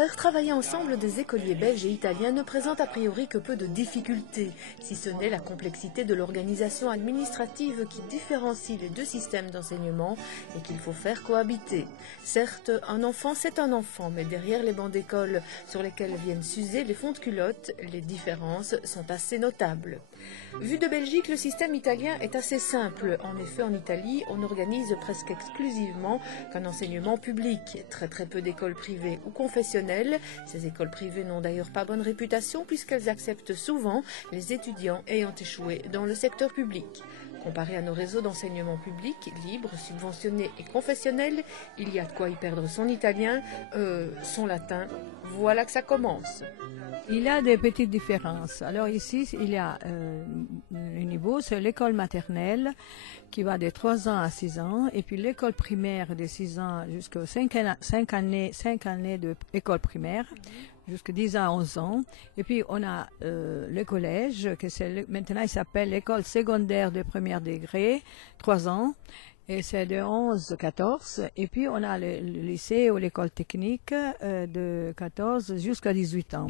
Faire travailler ensemble des écoliers belges et italiens ne présente a priori que peu de difficultés, si ce n'est la complexité de l'organisation administrative qui différencie les deux systèmes d'enseignement et qu'il faut faire cohabiter. Certes, un enfant c'est un enfant, mais derrière les bancs d'école sur lesquels viennent s'user les fonds de culotte, les différences sont assez notables. Vu de Belgique, le système italien est assez simple. En effet, en Italie, on organise presque exclusivement qu'un enseignement public. Très peu d'écoles privées ou confessionnelles. Ces écoles privées n'ont d'ailleurs pas bonne réputation puisqu'elles acceptent souvent les étudiants ayant échoué dans le secteur public. Comparé à nos réseaux d'enseignement public, libres, subventionnés et confessionnels, il y a de quoi y perdre son italien, son latin. Voilà que ça commence. Il y a des petites différences. Alors ici, il y a le niveau, c'est l'école maternelle qui va de 3 ans à 6 ans, et puis l'école primaire de 6 ans jusqu'à 5 années d'école primaire, jusqu'à 10 ans à 11 ans. Et puis on a le collège, maintenant il s'appelle l'école secondaire de premier degré, 3 ans. Et c'est de 11 à 14. Et puis on a le lycée ou l'école technique de 14 jusqu'à 18 ans.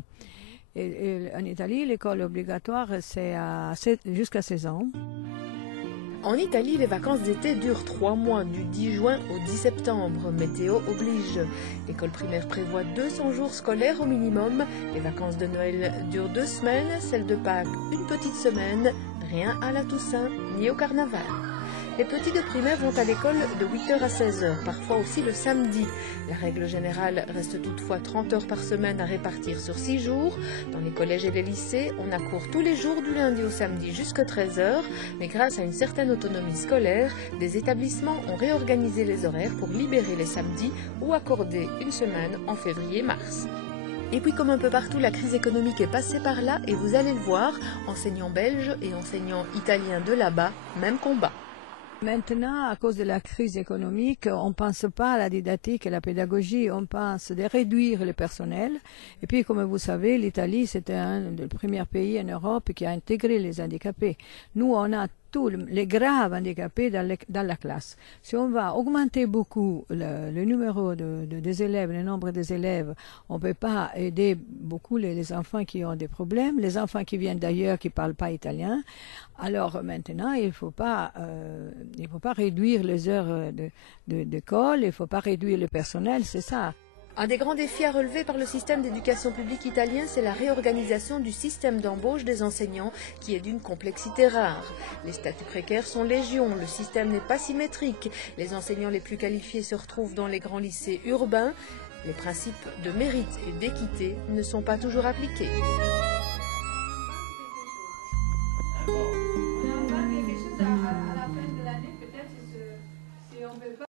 Et en Italie, l'école obligatoire, c'est jusqu'à 16 ans. En Italie, les vacances d'été durent 3 mois, du 10 juin au 10 septembre. Météo oblige. L'école primaire prévoit 200 jours scolaires au minimum. Les vacances de Noël durent 2 semaines, celles de Pâques une petite semaine. Rien à la Toussaint ni au carnaval. Les petits de primaire vont à l'école de 8h à 16h, parfois aussi le samedi. La règle générale reste toutefois 30 heures par semaine à répartir sur 6 jours. Dans les collèges et les lycées, on a cours tous les jours du lundi au samedi jusqu'à 13h, mais grâce à une certaine autonomie scolaire, des établissements ont réorganisé les horaires pour libérer les samedis ou accorder une semaine en février-mars. Et puis comme un peu partout, la crise économique est passée par là et vous allez le voir, enseignants belges et enseignants italiens de là-bas, même combat. Maintenant, à cause de la crise économique, on ne pense pas à la didactique et la pédagogie, on pense de réduire le personnel. Et puis, comme vous savez, l'Italie, c'était un des premiers pays en Europe qui a intégré les handicapés. Nous, on a tous les graves handicapés dans la classe. Si on va augmenter beaucoup le numéro des élèves, le nombre des élèves, on ne peut pas aider beaucoup les enfants qui ont des problèmes, les enfants qui viennent d'ailleurs, qui ne parlent pas italien. Alors maintenant, il ne faut pas réduire les heures d'école, il ne faut pas réduire le personnel, c'est ça. Un des grands défis à relever par le système d'éducation publique italien, c'est la réorganisation du système d'embauche des enseignants qui est d'une complexité rare. Les statuts précaires sont légion, le système n'est pas symétrique. Les enseignants les plus qualifiés se retrouvent dans les grands lycées urbains. Les principes de mérite et d'équité ne sont pas toujours appliqués.